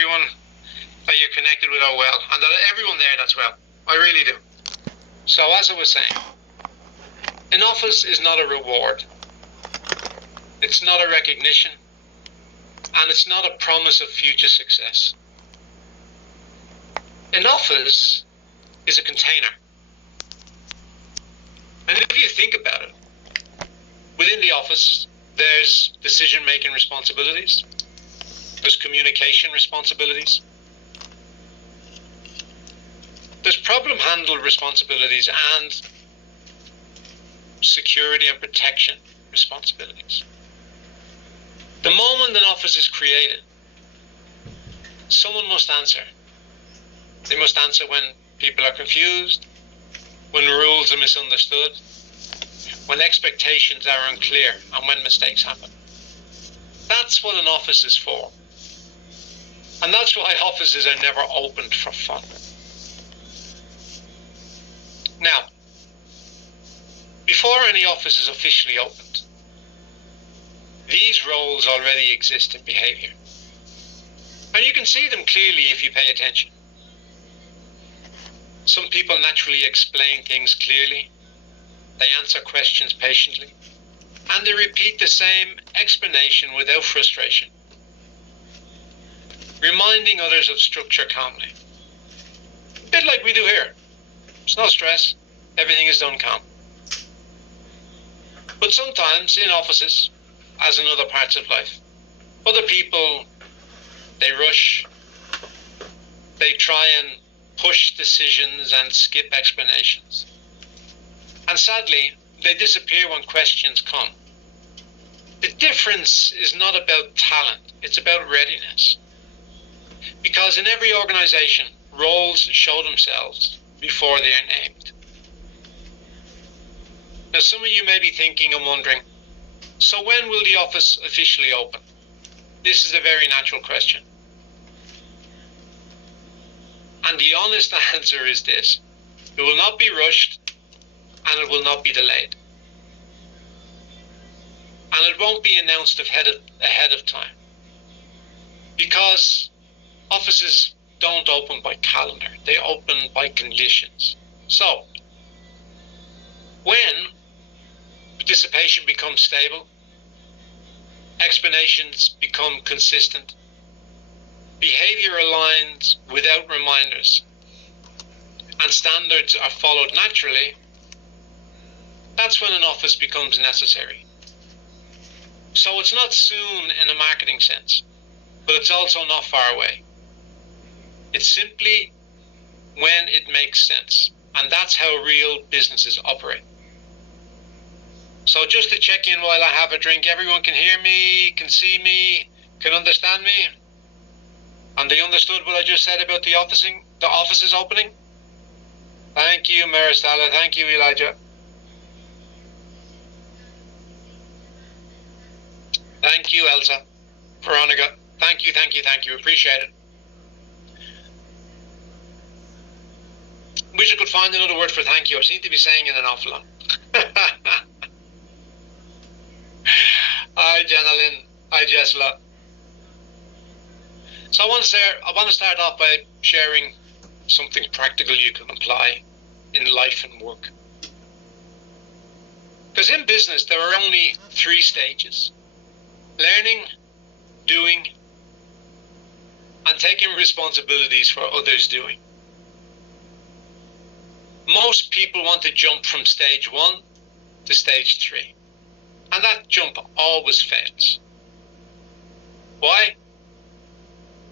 everyone that you're connected with are well, and that everyone there that's well. I really do. So as I was saying, an office is not a reward. It's not a recognition, and it's not a promise of future success. An office is a container. And if you think about it, within the office, there's decision-making responsibilities, there's communication responsibilities, there's problem-handle responsibilities, and security and protection responsibilities. The moment an office is created, someone must answer. They must answer when people are confused, when rules are misunderstood, when expectations are unclear, and when mistakes happen. That's what an office is for. And that's why offices are never opened for fun. Now, before any office is officially opened, these roles already exist in behavior. And you can see them clearly if you pay attention. Some people naturally explain things clearly. They answer questions patiently. And they repeat the same explanation without frustration, reminding others of structure calmly. A bit like we do here. There's no stress. Everything is done calm. But sometimes in offices, as in other parts of life, other people, they rush. They try and push decisions and skip explanations. And sadly, they disappear when questions come. The difference is not about talent, it's about readiness. Because in every organization, roles show themselves before they are named. Now, some of you may be thinking and wondering, so when will the office officially open? This is a very natural question. And the honest answer is this: it will not be rushed, and it will not be delayed. And it won't be announced ahead of time. Because offices don't open by calendar, they open by conditions. So, when participation becomes stable, explanations become consistent, behavior aligns without reminders, and standards are followed naturally, that's when an office becomes necessary. So it's not soon in a marketing sense, but it's also not far away. It's simply when it makes sense, and that's how real businesses operate. So just to check in while I have a drink, everyone can hear me, can see me, can understand me? And they understood what I just said about the offices opening? Thank you, Maristella. Thank you, Elijah. Thank you, Elsa. Veronica. Thank you. Appreciate it. Wish I could find another word for thank you. I seem to be saying it an awful lot. Hi, Jenalyn. Hi, Jesla. So I want to start off by sharing something practical you can apply in life and work. Because in business, there are only 3 stages: learning, doing, and taking responsibilities for others' doing. Most people want to jump from stage 1 to stage 3. And that jump always fails. Why?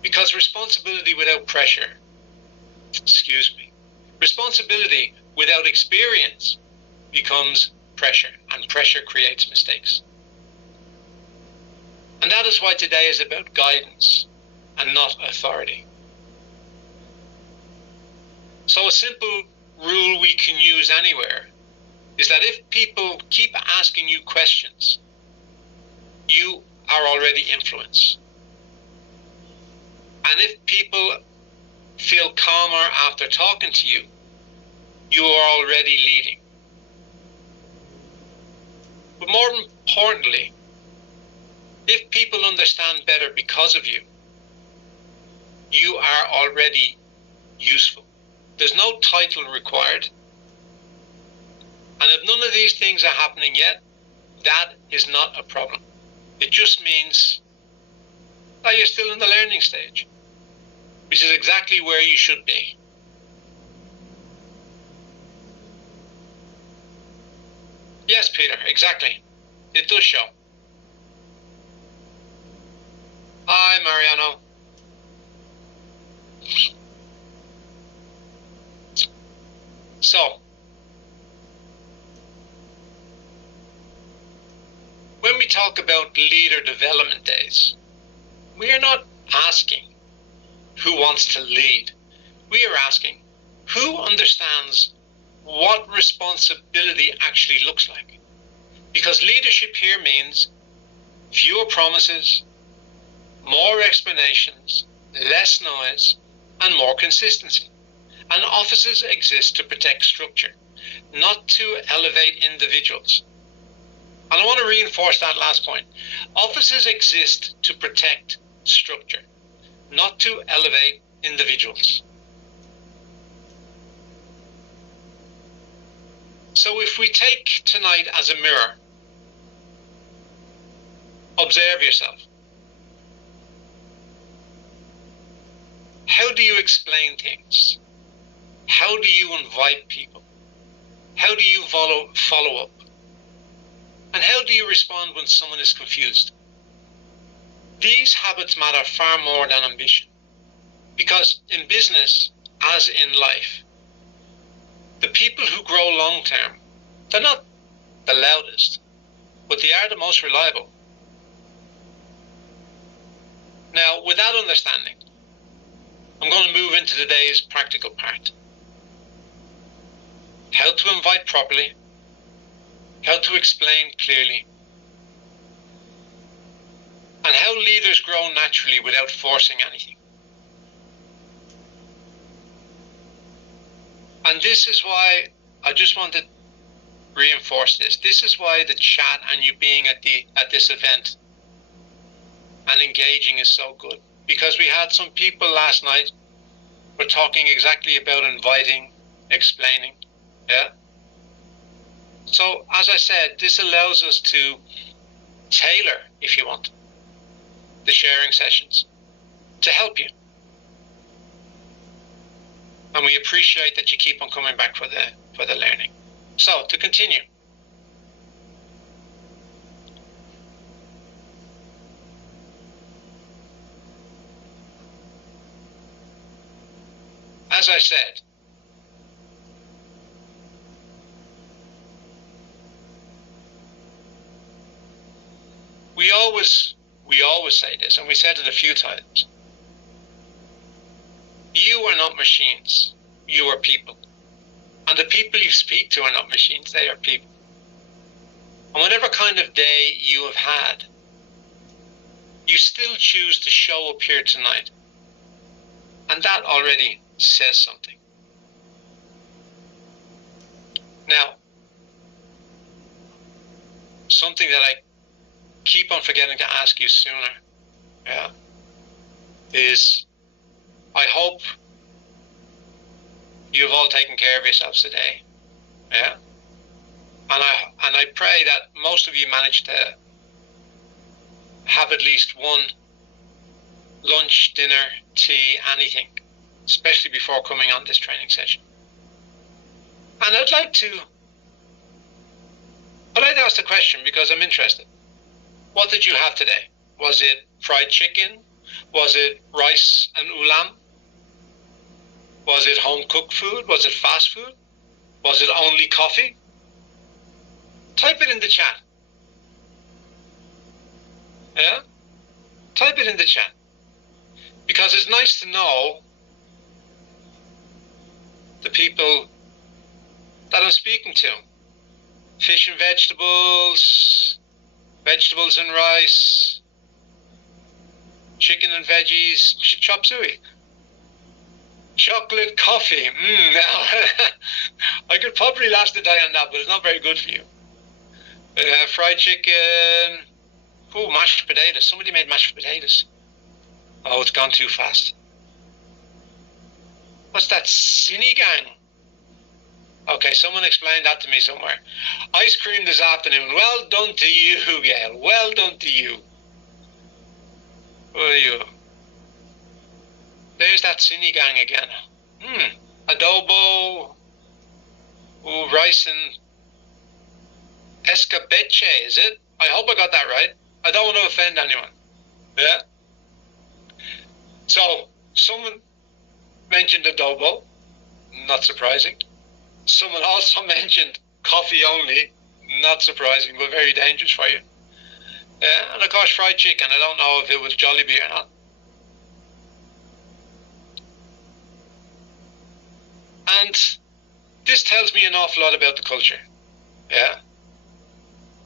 Because responsibility without responsibility without experience becomes pressure, and pressure creates mistakes. And that is why today is about guidance and not authority. So a simple rule we can use anywhere is that if people keep asking you questions, you are already influenced. And if people feel calmer after talking to you, you are already leading. But more importantly, if people understand better because of you, you are already useful. There's no title required. And if none of these things are happening yet, that is not a problem. It just means that you're still in the learning stage, which is exactly where you should be. Yes, Peter, exactly. It does show. Hi, Mariano. So, when we talk about leader development days, we are not asking who wants to lead. We are asking who understands what responsibility actually looks like. Because leadership here means fewer promises, more explanations, less noise, and more consistency. And offices exist to protect structure, not to elevate individuals. And I want to reinforce that last point. Offices exist to protect structure, not to elevate individuals. So if we take tonight as a mirror, observe yourself. How do you explain things? How do you invite people? How do you follow up? And how do you respond when someone is confused? These habits matter far more than ambition. Because in business, as in life, the people who grow long term, they're not the loudest, but they are the most reliable. Now, with that understanding, I'm going to move into today's practical part. How to invite properly, how to explain clearly, and how leaders grow naturally without forcing anything. And this is why I just want to reinforce this. This is why the chat and you being at this event and engaging is so good. Because we had some people last night were talking exactly about inviting, explaining. Yeah. So as I said, this allows us to tailor, if you want, the sharing sessions to help you. And we appreciate that you keep on coming back for the learning. So to continue. As I said, we always say this, and we said it a few times. You are not machines, you are people. And the people you speak to are not machines, they are people. And whatever kind of day you have had, you still choose to show up here tonight. And that already says something. Now, something that I keep on forgetting to ask you sooner, is I hope you've all taken care of yourselves today. Yeah? And I pray that most of you managed to have at least one lunch, dinner, tea, anything, especially before coming on this training session. And I'd like to ask the question because I'm interested. What did you have today? Was it fried chicken? Was it rice and ulam? Was it home cooked food? Was it fast food? Was it only coffee? Type it in the chat. Yeah? Type it in the chat. Because it's nice to know the people that I'm speaking to. Fish and vegetables, vegetables and rice, chicken and veggies, chop suey. Chocolate coffee. I could probably last a day on that, but it's not very good for you. Fried chicken. Oh, mashed potatoes. Somebody made mashed potatoes. Oh, it's gone too fast. What's that sinigang? Okay, someone explained that to me somewhere. Ice cream this afternoon. Well done to you, Gail. Well done to you. Who are you? There's that sinigang again. Adobo, rice and escabeche, is it? I hope I got that right. I don't want to offend anyone. Yeah? So, someone mentioned adobo. Not surprising. Someone also mentioned coffee only. Not surprising, but very dangerous for you. Yeah, and of course fried chicken. I don't know if it was Jollibee or not. And this tells me an awful lot about the culture. Yeah.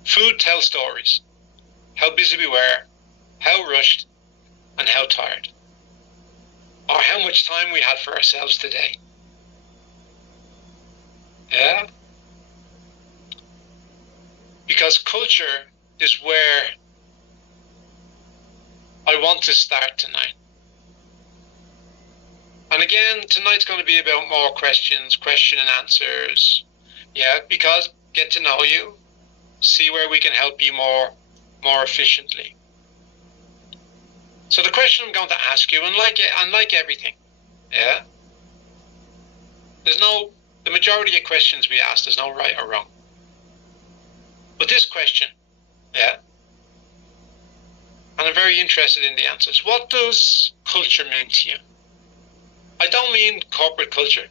Food tells stories. How busy we were, how rushed, and how tired. Or how much time we had for ourselves today. Yeah? Because culture is where I want to start tonight. And again, tonight's going to be about more questions, question and answers. Yeah, because get to know you, see where we can help you more efficiently. So the question I'm going to ask you, unlike everything, yeah, the majority of questions we ask, there's no right or wrong. But this question, yeah, and I'm very interested in the answers. What does culture mean to you? I don't mean corporate culture.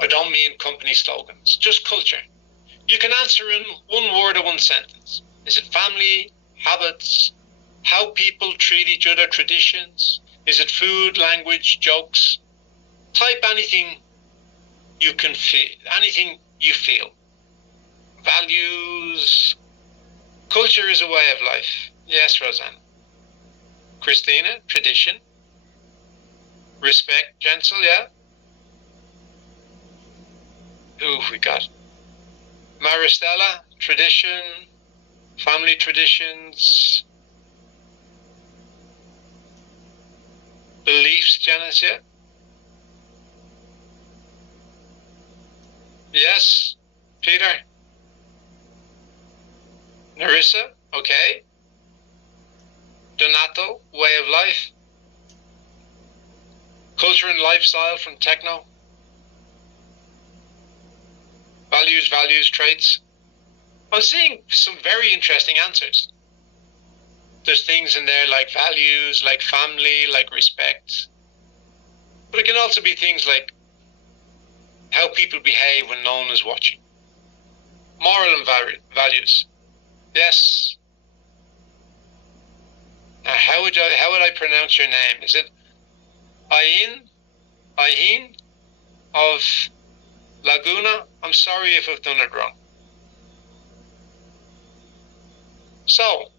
I don't mean company slogans, just culture. You can answer in one word or one sentence. Is it family, habits, how people treat each other, traditions? Is it food, language, jokes? Type anything you can feel, anything you feel. Values. Culture is a way of life. Yes, Roseanne. Christina, tradition. Respect, Jensel, yeah. Who have we got? Maristella, tradition, family traditions, beliefs, Janice, yeah. Yes, Peter. Narissa, okay. Donato, way of life. Culture and lifestyle from Techno. Values, traits. I'm seeing some very interesting answers. There's things in there like values, like family, like respect. But it can also be things like how people behave when no one is watching. Moral and values. Yes. Now, how would I pronounce your name? Is it Ayin of Laguna? I'm sorry if I've done it wrong. So,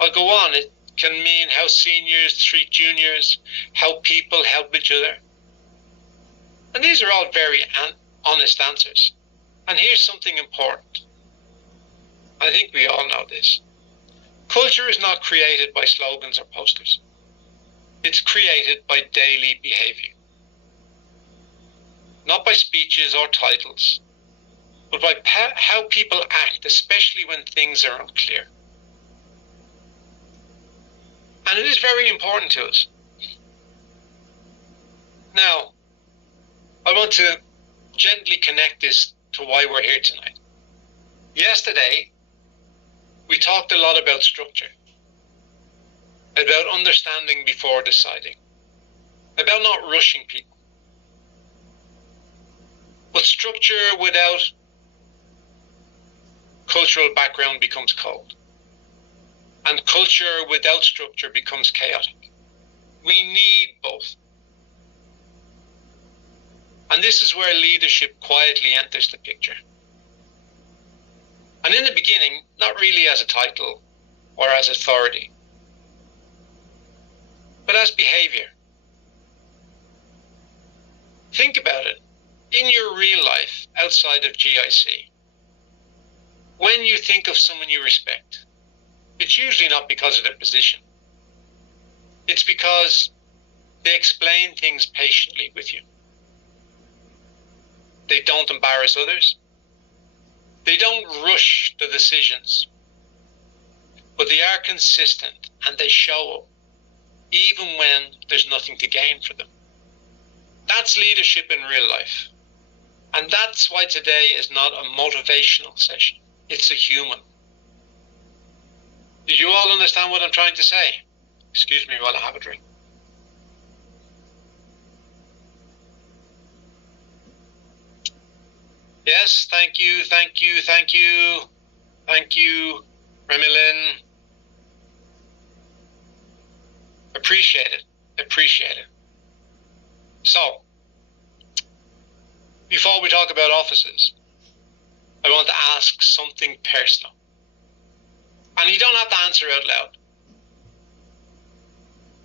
I'll go on. It can mean how seniors treat juniors, how people help each other. And these are all very honest answers. And here's something important. I think we all know this. Culture is not created by slogans or posters. It's created by daily behavior. Not by speeches or titles, but by how people act, especially when things are unclear. And it is very important to us. Now, I want to gently connect this to why we're here tonight. Yesterday, we talked a lot about structure, about understanding before deciding, about not rushing people. But structure without cultural background becomes cold. And culture without structure becomes chaotic. We need both. And this is where leadership quietly enters the picture. And in the beginning, not really as a title or as authority, but as behavior. Think about it. In your real life, outside of GIC, when you think of someone you respect, it's usually not because of their position. It's because they explain things patiently with you. They don't embarrass others. They don't rush the decisions. But they are consistent and they show up, even when there's nothing to gain for them. That's leadership in real life. And that's why today is not a motivational session. It's a human. Do you all understand what I'm trying to say? Excuse me while I have a drink. Yes, thank you, thank you, thank you. Thank you, Remilin. Appreciate it, appreciate it. So, before we talk about offices, I want to ask something personal. And you don't have to answer out loud.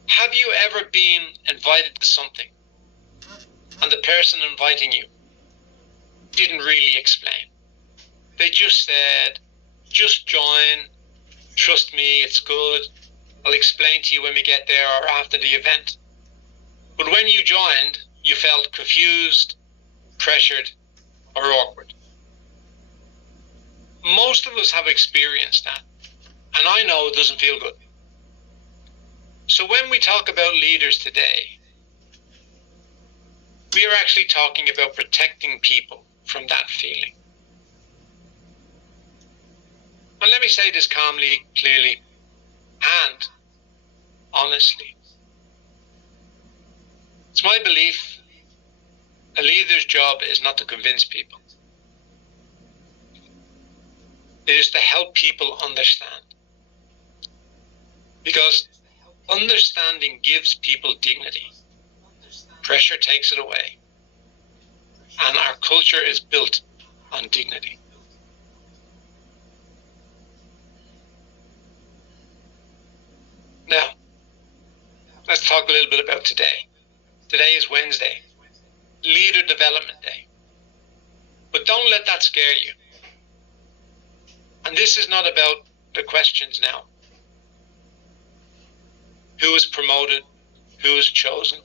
Have you ever been invited to something and the person inviting you didn't really explain? They just said, just join, trust me, it's good, I'll explain to you when we get there or after the event. But when you joined, you felt confused, pressured, or awkward. Most of us have experienced that, and I know it doesn't feel good. So when we talk about leaders today, we are actually talking about protecting people from that feeling. And let me say this calmly, clearly, and honestly. It's my belief a leader's job is not to convince people. It is to help people understand. Because understanding gives people dignity. Pressure takes it away. And our culture is built on dignity. Now, let's talk a little bit about today. Today is Wednesday, Leader Development Day. But don't let that scare you. And this is not about the questions now. Who is promoted? Who is chosen?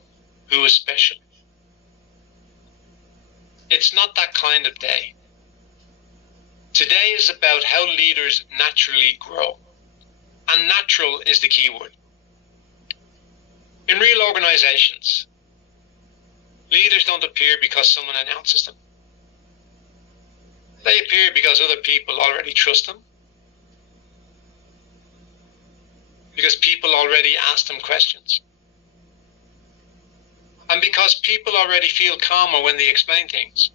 Who is special? It's not that kind of day. Today is about how leaders naturally grow. And natural is the key word. In real organizations, leaders don't appear because someone announces them. They appear because other people already trust them. Because people already ask them questions. And because people already feel calmer when they explain things.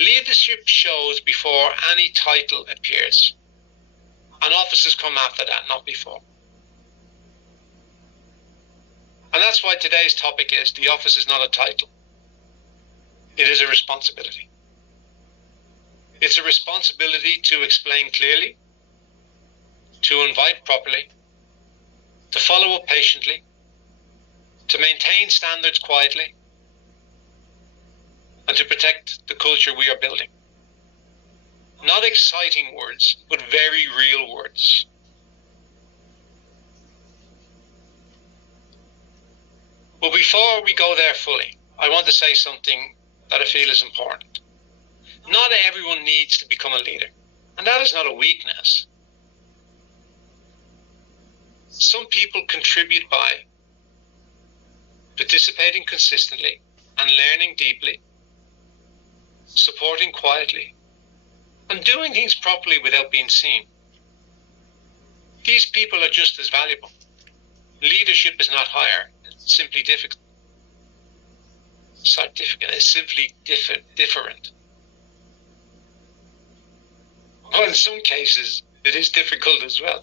Leadership shows before any title appears. And offices come after that, not before. And that's why today's topic is, the office is not a title. It is a responsibility. It's a responsibility to explain clearly, to invite properly, to follow up patiently, to maintain standards quietly, and to protect the culture we are building. Not exciting words, but very real words. But before we go there fully, I want to say something that I feel is important. Not everyone needs to become a leader, and that is not a weakness. Some people contribute by participating consistently and learning deeply, supporting quietly, and doing things properly without being seen. These people are just as valuable. Leadership is not higher, it's simply difficult. It's not difficult, it's simply different. Well, in some cases, it is difficult as well.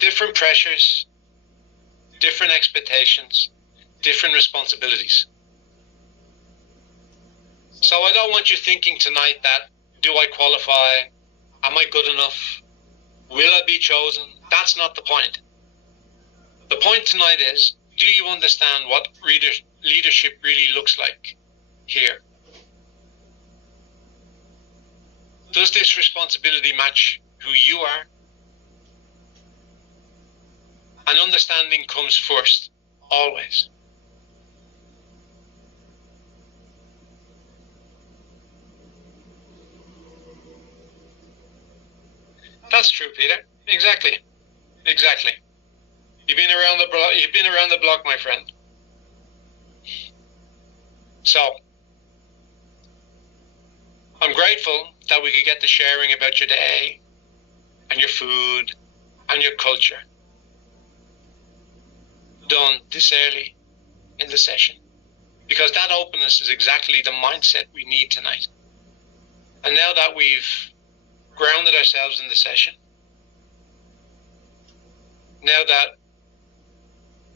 Different pressures, different expectations, different responsibilities. So I don't want you thinking tonight that, do I qualify? Am I good enough? Will I be chosen? That's not the point. The point tonight is, do you understand what leadership really looks like here? Does this responsibility match who you are? And understanding comes first, always. That's true, Peter. Exactly. You've been around the block, my friend. So, I'm grateful that we could get to sharing about your day and your food and your culture done this early in the session, because that openness is exactly the mindset we need tonight. And now that we've grounded ourselves in the session, now that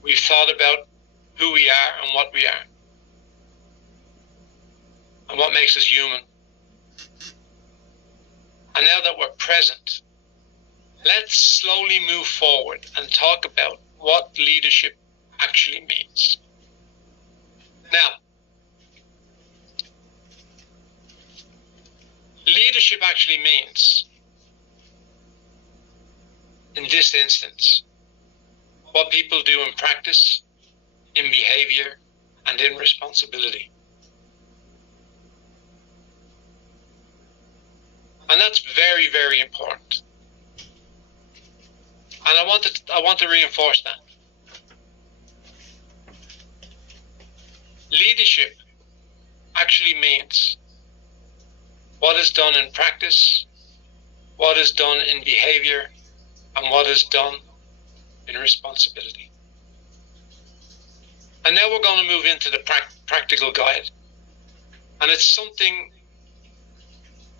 we've thought about who we are and what we are and what makes us human, and now that we're present, let's slowly move forward and talk about what leadership actually means. Now, leadership actually means, in this instance, what people do in practice, in behavior, and in responsibility. And that's very, very important. And I want to reinforce that. Leadership actually means what is done in practice, what is done in behavior, and what is done in responsibility. And now we're going to move into the practical guide. And it's something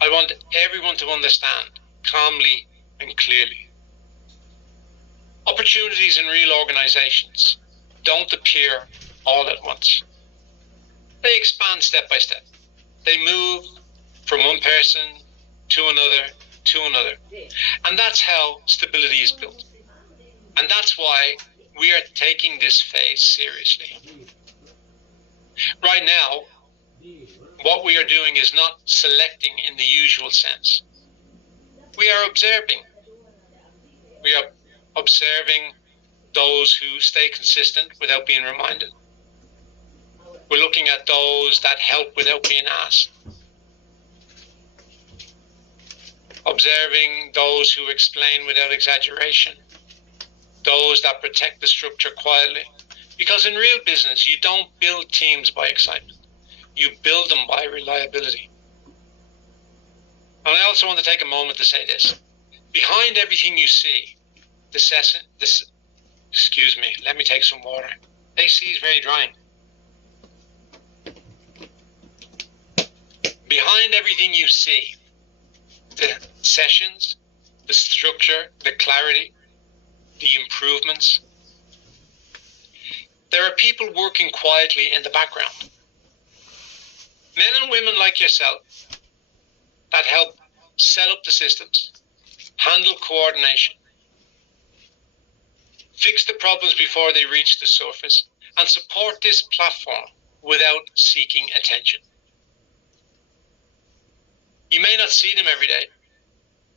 I want everyone to understand calmly and clearly. Opportunities in real organizations don't appear all at once. They expand step by step. They move from one person to another. And that's how stability is built. And that's why we are taking this phase seriously. Right now, what we are doing is not selecting in the usual sense. We are observing. We are observing those who stay consistent without being reminded. We're looking at those that help without being asked. Observing those who explain without exaggeration. Those that protect the structure quietly. Because in real business, you don't build teams by excitement. You build them by reliability. And I also want to take a moment to say this. Behind everything you see, excuse me, let me take some water. AC is very drying. Behind everything you see, the sessions, the structure, the clarity, the improvements, there are people working quietly in the background. Men and women like yourself that help set up the systems, handle coordination, fix the problems before they reach the surface, and support this platform without seeking attention. You may not see them every day.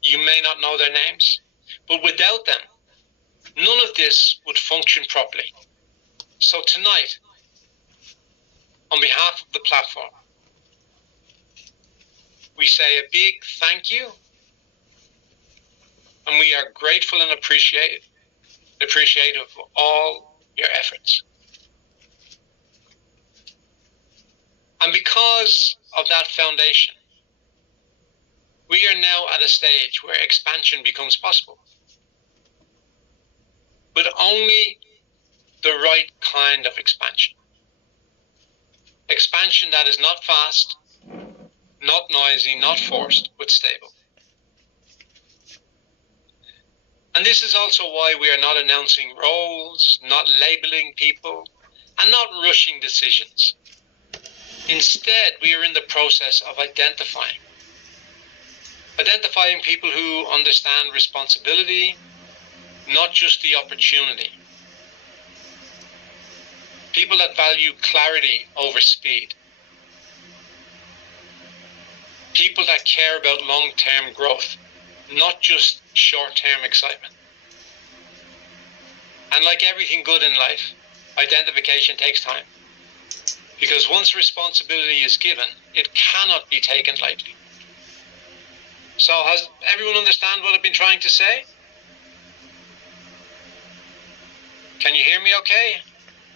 You may not know their names. But without them, none of this would function properly. So tonight, on behalf of the platform, we say a big thank you, and we are grateful and appreciative of all your efforts. And because of that foundation, we are now at a stage where expansion becomes possible. But only the right kind of expansion. Expansion that is not fast, not noisy, not forced, but stable. And this is also why we are not announcing roles, not labeling people, and not rushing decisions. Instead, we are in the process of identifying people who understand responsibility, not just the opportunity. People that value clarity over speed. People that care about long-term growth, not just short-term excitement. And like everything good in life, identification takes time. Because once responsibility is given, it cannot be taken lightly. So has everyone understand what I've been trying to say? Can you hear me okay?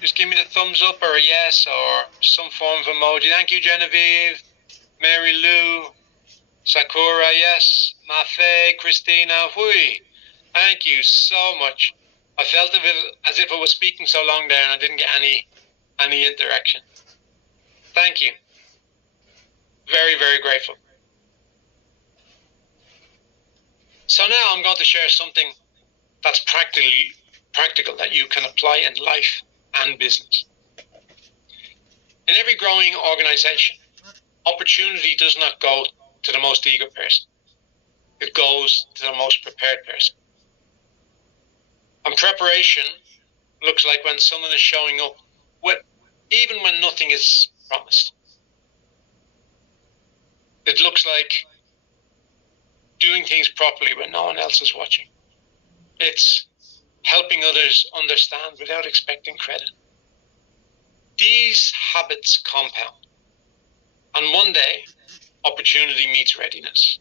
Just give me the thumbs up or a yes or some form of emoji. Thank you, Genevieve, Mary Lou, Sakura, yes, Mafe, Christina, hui. Thank you so much. I felt as if I was speaking so long there and I didn't get any interaction. Thank you. Very, very grateful. So now I'm going to share something that's practical that you can apply in life and business. In every growing organization, opportunity does not go to the most eager person. It goes to the most prepared person. And preparation looks like when someone is showing up, even when nothing is promised. It looks like doing things properly when no one else is watching. It's helping others understand without expecting credit. These habits compound, and one day, opportunity meets readiness.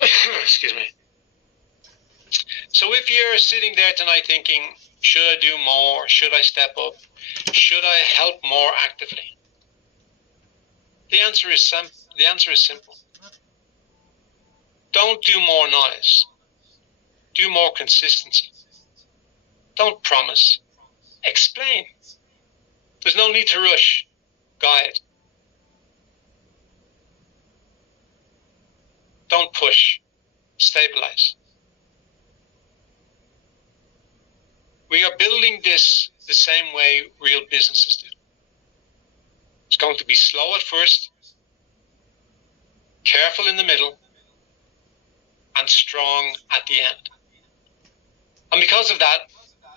Excuse me. So if you're sitting there tonight thinking, should I do more? Should I step up? Should I help more actively? The answer is simple. Don't do more noise. Do more consistency. Don't promise. Explain. There's no need to rush. Guide. Don't push. Stabilize. We are building this the same way real businesses do. It's going to be slow at first, careful in the middle, and strong at the end. And because of that,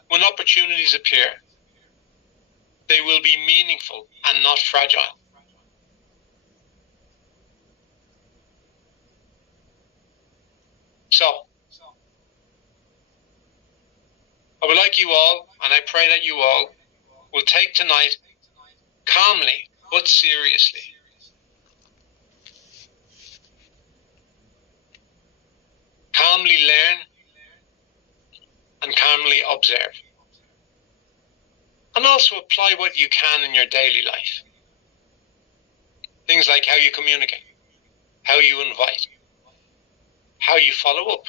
when opportunities appear, they will be meaningful and not fragile. So, I would like you all, and I pray that you all, will take tonight calmly but seriously. Calmly learn and calmly observe. And also apply what you can in your daily life. Things like how you communicate, how you invite, how you follow up,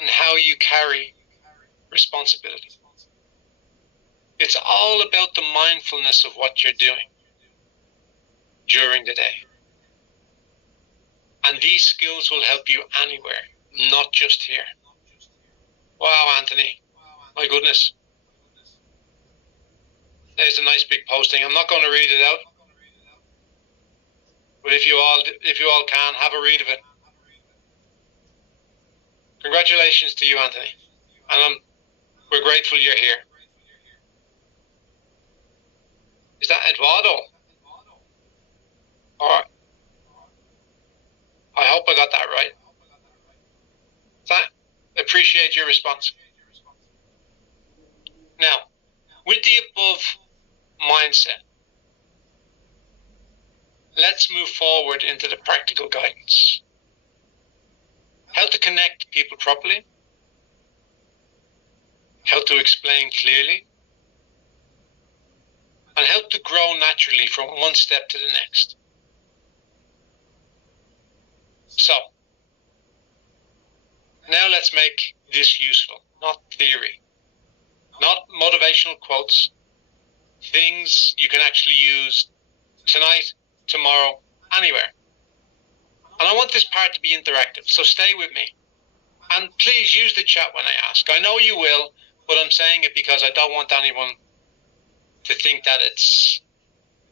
and how you carry responsibility. It's all about the mindfulness of what you're doing during the day. And these skills will help you anywhere, not just here. Wow, Anthony. My goodness. There's a nice big posting. I'm not going to read it out. But if you all can, have a read of it. Congratulations to you, Anthony. And we're grateful you're here. Is that Eduardo? All right. I hope I got that right. Appreciate your response. Now, with the above mindset, let's move forward into the practical guidance. How to connect people properly, how to explain clearly, and how to grow naturally from one step to the next. So, now let's make this useful, not theory, not motivational quotes, things you can actually use tonight, tomorrow, anywhere. And I want this part to be interactive, so stay with me. And please use the chat when I ask. I know you will, but I'm saying it because I don't want anyone to think that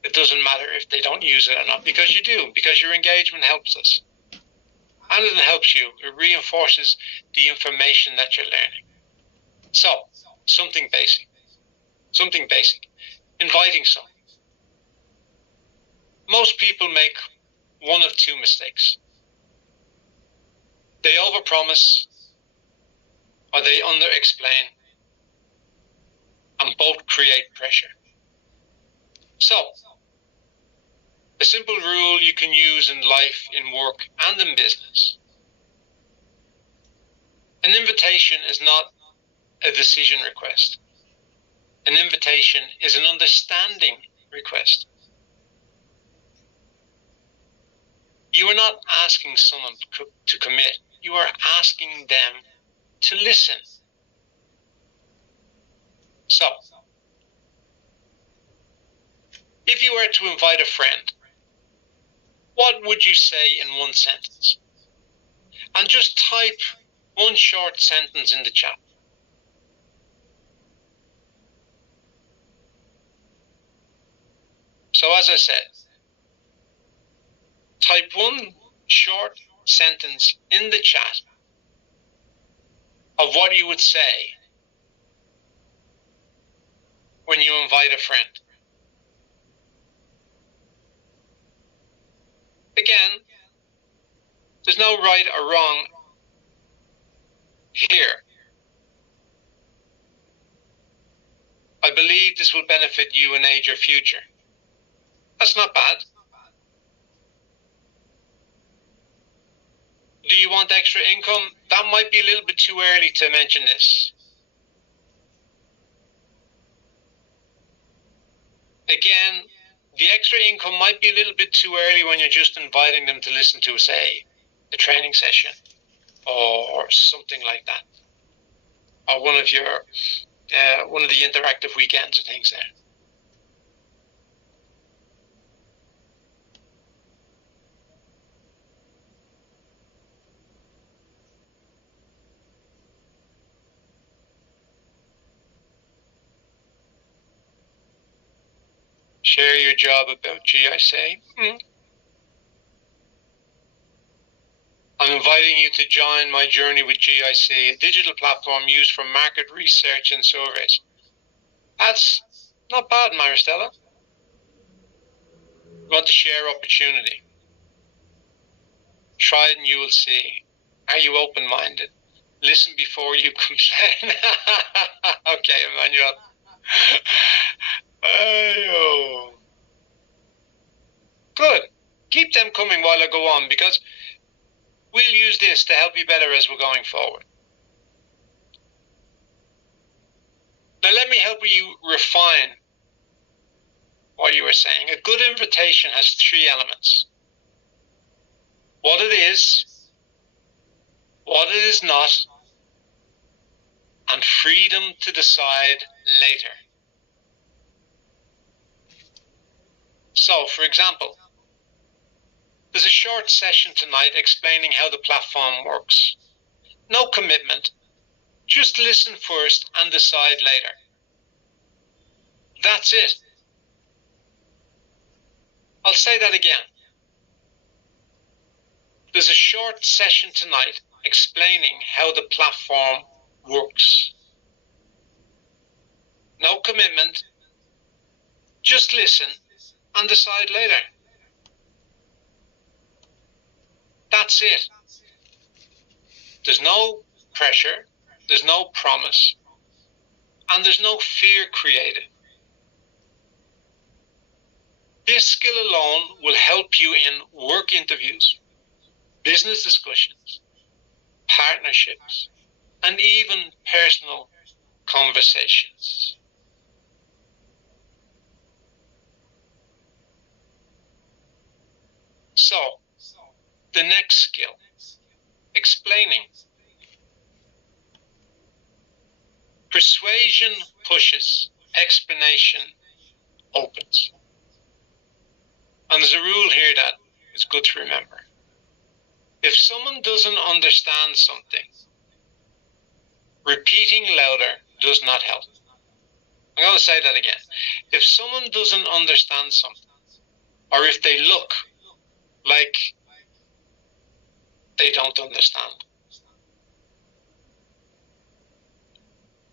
it doesn't matter if they don't use it or not, because you do, because your engagement helps us. And it helps you. It reinforces the information that you're learning. So, something basic. Inviting someone. Most people make one of two mistakes. They overpromise or they underexplain, and both create pressure. So, A simple rule you can use in life, in work, and in business. An invitation is not a decision request. An invitation is an understanding request. You are not asking someone to commit. You are asking them to listen. So, if you were to invite a friend, what would you say in one sentence? And just type one short sentence in the chat. So as I said, type one short sentence in the chat of what you would say when you invite a friend. Again, there's no right or wrong here. I believe this will benefit you and aid your future. That's not bad. Do you want extra income? That might be a little bit too early to mention this. Again, the extra income might be a little bit too early when you're just inviting them to listen to, say, a training session or something like that, or one of the interactive weekends and things there. Share your job about GIC. I'm inviting you to join my journey with GIC, a digital platform used for market research and surveys. That's not bad, Maristella. You want to share opportunity. Try it and you will see. Are you open-minded? Listen before you complain. Okay, Emmanuel. Oh. Good. Keep them coming while I go on, because we'll use this to help you better as we're going forward. Now let me help you refine what you were saying. A good invitation has three elements. What it is, what it is not, and freedom to decide later. So, for example, there's a short session tonight explaining how the platform works. No commitment. Just listen first and decide later. That's it. I'll say that again. There's a short session tonight explaining how the platform works. No commitment. Just listen and decide later. That's it. There's no pressure, there's no promise, and there's no fear created. This skill alone will help you in work interviews, business discussions, partnerships, and even personal conversations. So, the next skill, explaining. Persuasion pushes, explanation opens. And there's a rule here that is good to remember. If someone doesn't understand something, repeating louder does not help. I'm going to say that again. If someone doesn't understand something, or if they look like they don't understand,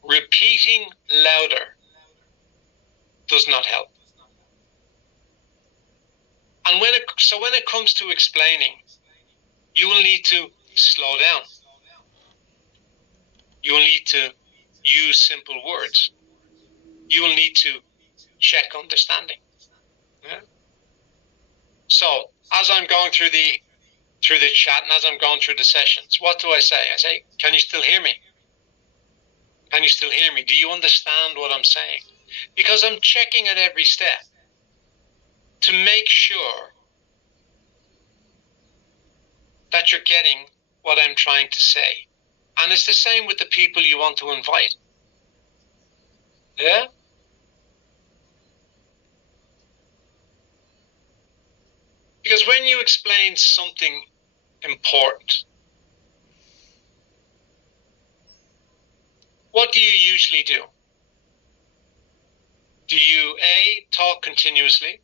repeating louder does not help. And when it comes to explaining, you will need to slow down. You will need to use simple words. You will need to check understanding. Yeah? So as I'm going through the chat and as I'm going through the sessions, what do I say? I say, can you still hear me? Can you still hear me? Do you understand what I'm saying? Because I'm checking at every step to make sure that you're getting what I'm trying to say. And it's the same with the people you want to invite. Yeah? Because when you explain something important, what do you usually do? Do you A, talk continuously,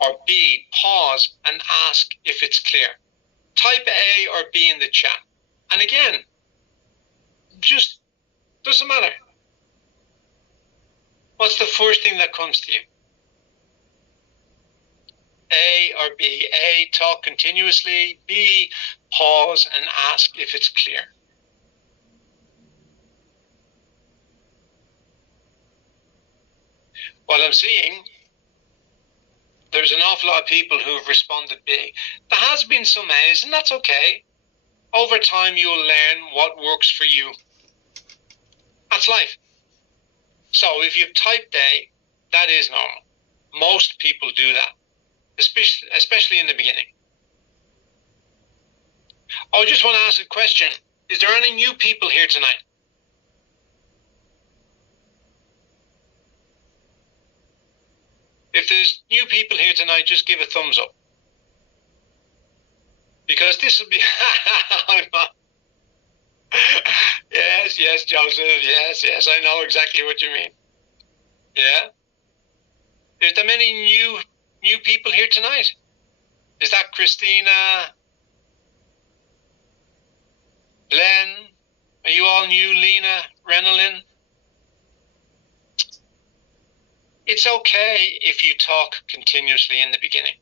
or B, pause and ask if it's clear? Type A or B in the chat. And again, just doesn't matter. What's the first thing that comes to you? A or B? A, talk continuously. B, pause and ask if it's clear. Well, I'm seeing there's an awful lot of people who have responded B. There has been some A's, and that's okay. Over time, you'll learn what works for you. That's life. So if you've typed A, that is normal. Most people do that, especially in the beginning. I just want to ask a question. Is there any new people here tonight? If there's new people here tonight, just give a thumbs up. Because this will be... Yes, Joseph. Yes, I know exactly what you mean. Yeah? Is there many new people here tonight? Is that Christina? Len? Are you all new? Lena? Renalyn? It's okay if you talk continuously in the beginning.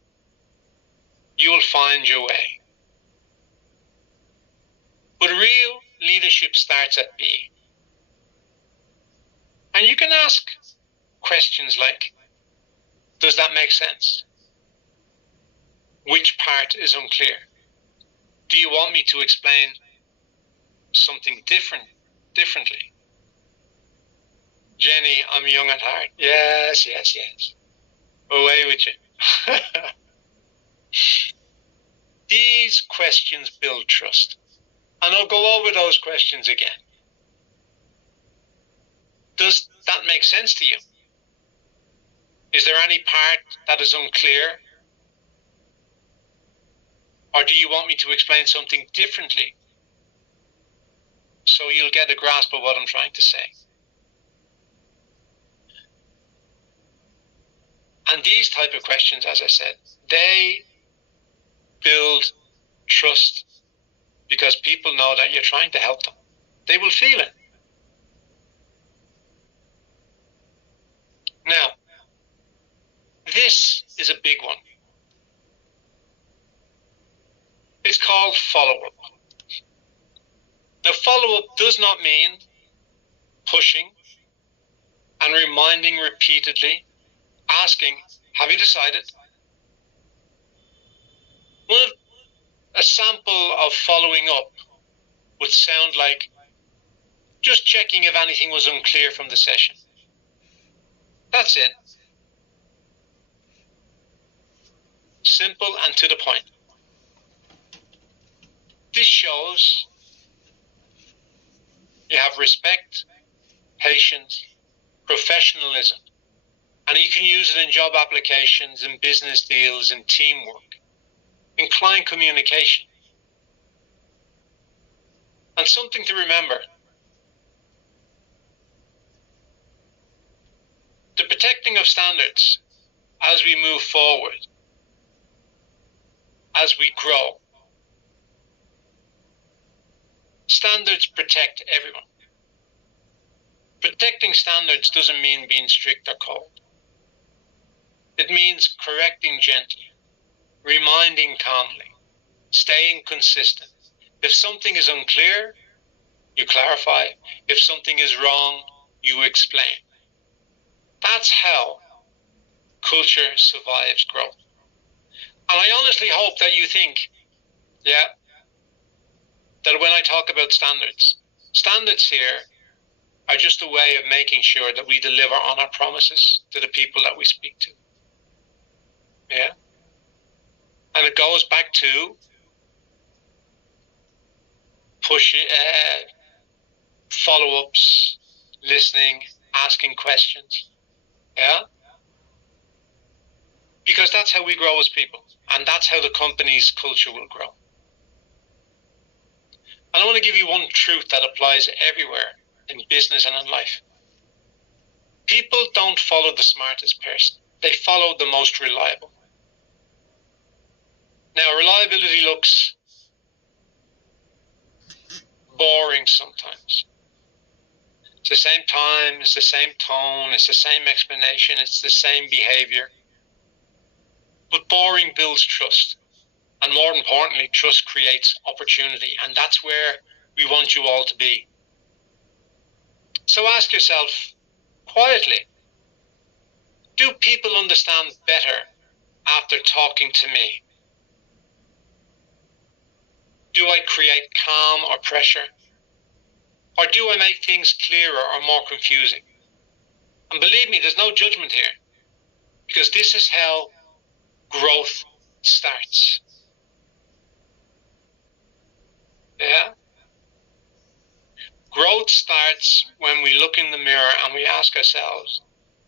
You will find your way. But real leadership starts at B. And you can ask questions like, does that make sense? Which part is unclear? Do you want me to explain something differently? Jenny, I'm young at heart. Yes. Away with you. These questions build trust. And I'll go over those questions again. Does that make sense to you? Is there any part that is unclear? Or do you want me to explain something differently so you'll get a grasp of what I'm trying to say? And these type of questions, as I said, they build trust because people know that you're trying to help them. They will feel it. Now, this is a big one. It's called follow-up. Now, follow-up does not mean pushing and reminding repeatedly, asking, have you decided? Well, a sample of following up would sound like just checking if anything was unclear from the session. That's it. Simple and to the point. This shows you have respect, patience, professionalism, and you can use it in job applications, in business deals, in teamwork, in client communication. And something to remember, the protecting of standards as we move forward, as we grow. Standards protect everyone. Protecting standards doesn't mean being strict or cold. It means correcting gently, reminding calmly, staying consistent. If something is unclear, you clarify. If something is wrong, you explain. That's how culture survives growth. And I honestly hope that you think, yeah, that when I talk about standards here are just a way of making sure that we deliver on our promises to the people that we speak to. Yeah. And it goes back to follow-ups, listening, asking questions. Yeah. Because that's how we grow as people. And that's how the company's culture will grow. And I want to give you one truth that applies everywhere in business and in life. People don't follow the smartest person. They follow the most reliable. Now, reliability looks boring sometimes. It's the same time, it's the same tone, it's the same explanation, it's the same behavior. But boring builds trust. And more importantly, trust creates opportunity. And that's where we want you all to be. So ask yourself quietly, do people understand better after talking to me? Do I create calm or pressure? Or do I make things clearer or more confusing? And believe me, there's no judgment here. Because this is how growth starts. Yeah? Growth starts when we look in the mirror and we ask ourselves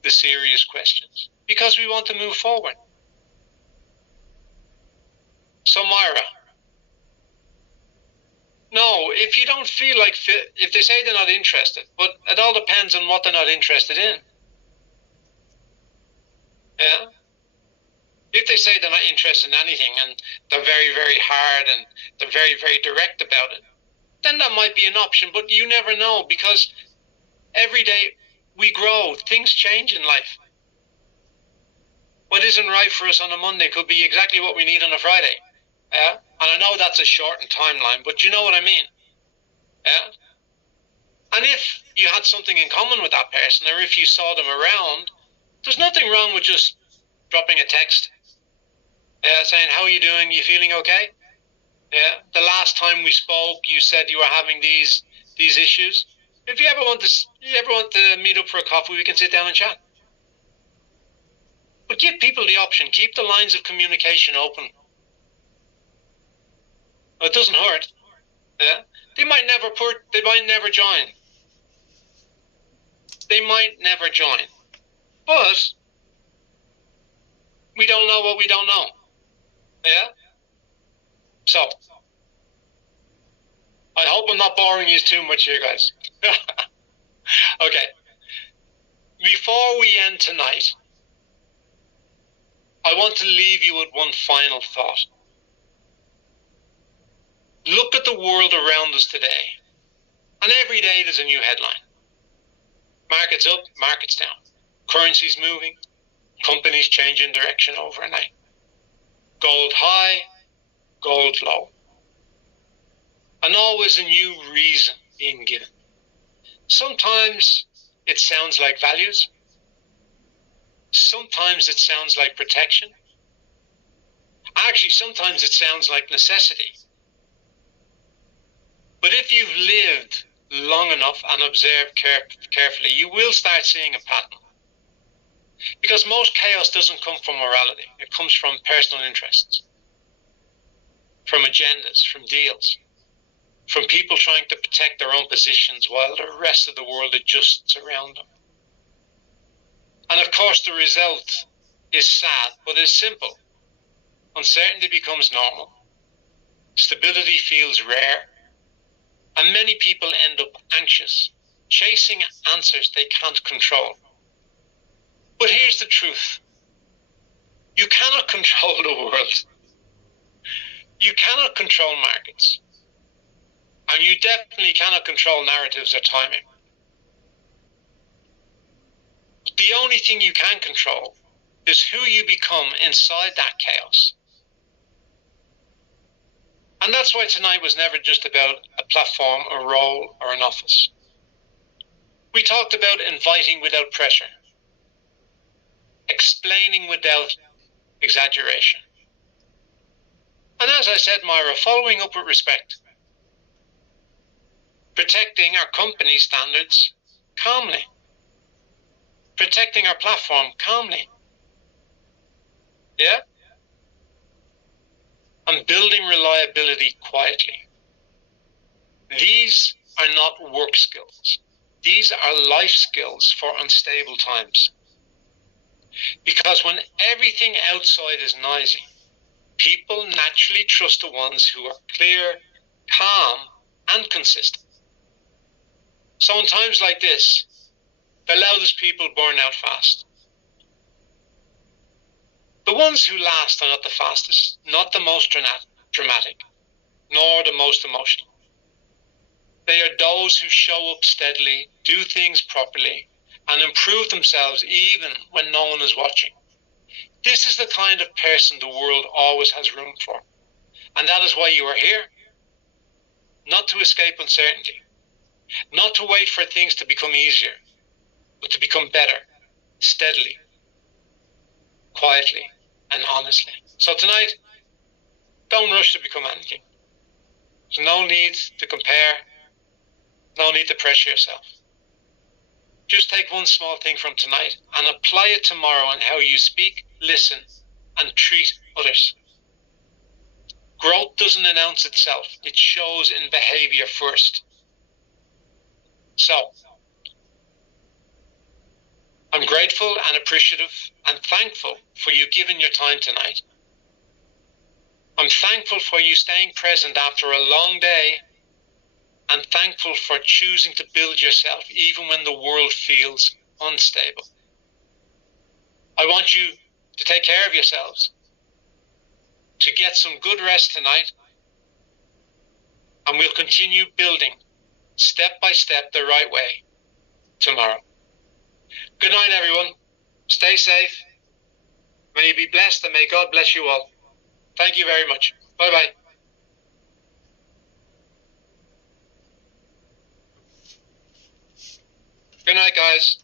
the serious questions. Because we want to move forward. So Myra, no, if you don't feel like, if they say they're not interested, but it all depends on what they're not interested in. Yeah? If they say they're not interested in anything and they're very, very hard and they're very, very direct about it, then that might be an option, but you never know because every day we grow, things change in life. What isn't right for us on a Monday could be exactly what we need on a Friday. Yeah? And I know that's a shortened timeline, but you know what I mean. Yeah? And if you had something in common with that person, or if you saw them around, there's nothing wrong with just dropping a text, saying, how are you doing? You feeling okay? Yeah. The last time we spoke, you said you were having these issues. If you ever want to meet up for a coffee, we can sit down and chat. But give people the option. Keep the lines of communication open. It doesn't hurt. Yeah. They might never join. They might never join. But we don't know what we don't know. Yeah? So, I hope I'm not boring you too much here, guys. Okay. Before we end tonight, I want to leave you with one final thought. Look at the world around us today. And every day there's a new headline. Markets up, markets down. Currencies moving. Companies changing direction overnight. Gold high, gold low. And always a new reason being given. Sometimes it sounds like values. Sometimes it sounds like protection. Actually, sometimes it sounds like necessity. But if you've lived long enough and observed carefully, you will start seeing a pattern. Because most chaos doesn't come from morality. It comes from personal interests, from agendas, from deals, from people trying to protect their own positions while the rest of the world adjusts around them. And of course, the result is sad, but is simple. Uncertainty becomes normal. Stability feels rare. And many people end up anxious, chasing answers they can't control. But here's the truth. You cannot control the world. You cannot control markets. And you definitely cannot control narratives or timing. The only thing you can control is who you become inside that chaos. And that's why tonight was never just about a platform, a role, or an office. We talked about inviting without pressure, explaining without exaggeration, And as I said, Myra, following up with respect. Protecting our company standards calmly. Protecting our platform calmly. Yeah? And building reliability quietly. These are not work skills. These are life skills for unstable times. Because when everything outside is noisy, people naturally trust the ones who are clear, calm, and consistent. So in times like this, the loudest people burn out fast. The ones who last are not the fastest, not the most dramatic, nor the most emotional. They are those who show up steadily, do things properly, and improve themselves even when no one is watching. This is the kind of person the world always has room for. And that is why you are here. Not to escape uncertainty. Not to wait for things to become easier, but to become better, steadily, quietly, and honestly. So tonight, don't rush to become anything. There's no need to compare, no need to pressure yourself. Just take one small thing from tonight and apply it tomorrow in how you speak, listen, and treat others. Growth doesn't announce itself. It shows in behavior first. So, I'm grateful and appreciative and thankful for you giving your time tonight. I'm thankful for you staying present after a long day, and thankful for choosing to build yourself even when the world feels unstable. I want you to take care of yourselves, to get some good rest tonight, and we'll continue building step by step the right way tomorrow. Good night, everyone. Stay safe. May you be blessed, and may God bless you all. Thank you very much. Bye-bye. Good night, guys.